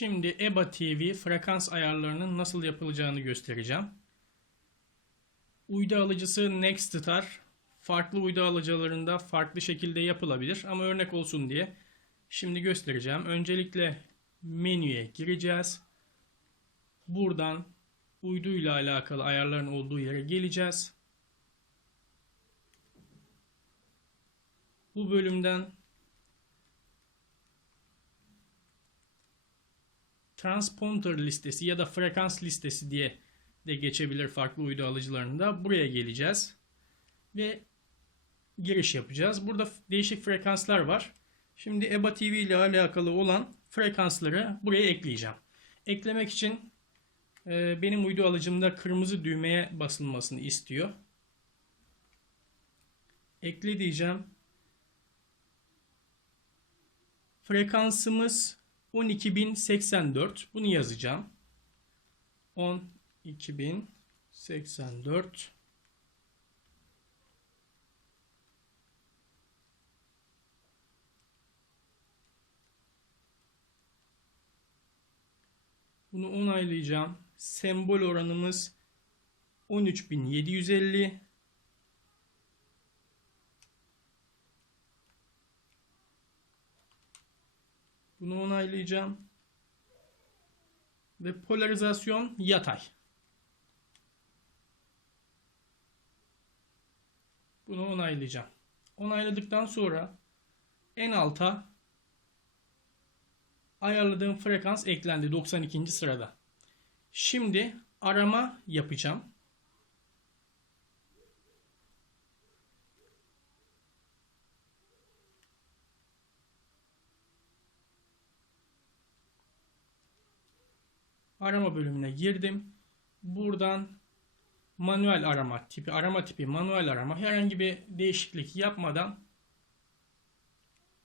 Şimdi EBA TV frekans ayarlarının nasıl yapılacağını göstereceğim. Uydu alıcısı Nextstar farklı uydu alıcılarında farklı şekilde yapılabilir ama örnek olsun diye şimdi göstereceğim. Öncelikle menüye gireceğiz. Buradan uyduyla alakalı ayarların olduğu yere geleceğiz. Bu bölümden transponder listesi ya da frekans listesi diye de geçebilir farklı uydu alıcılarında. Buraya geleceğiz ve giriş yapacağız. Burada değişik frekanslar var. Şimdi EBA TV ile alakalı olan frekansları buraya ekleyeceğim. Eklemek için e, benim uydu alıcımda kırmızı düğmeye basılmasını istiyor. Ekle diyeceğim. Frekansımız 12084. Bunu yazacağım. 12084 Bunu onaylayacağım. Sembol oranımız 13750. Bunu onaylayacağım. Ve polarizasyon yatay. Bunu onaylayacağım. Onayladıktan sonra en alta ayarladığım frekans eklendi 92. sırada. Şimdi arama yapacağım. Arama bölümüne girdim. Buradan manuel arama tipi, arama tipi, manuel arama herhangi bir değişiklik yapmadan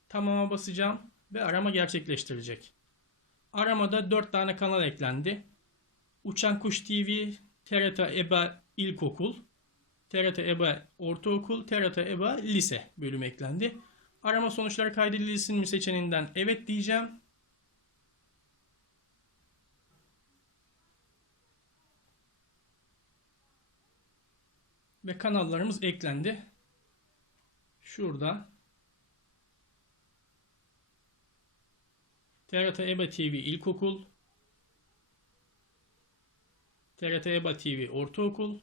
tamama basacağım ve arama gerçekleştirilecek. Aramada 4 tane kanal eklendi. Uçan Kuş TV, TRT EBA İlkokul, TRT EBA Ortaokul, TRT EBA Lise bölümü eklendi. Arama sonuçları kaydedilsin mi seçeneğinden evet diyeceğim. Ve kanallarımız eklendi. Şurada TRT EBA TV İlkokul, TRT EBA TV Ortaokul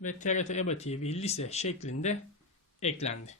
ve TRT EBA TV Lise şeklinde eklendi.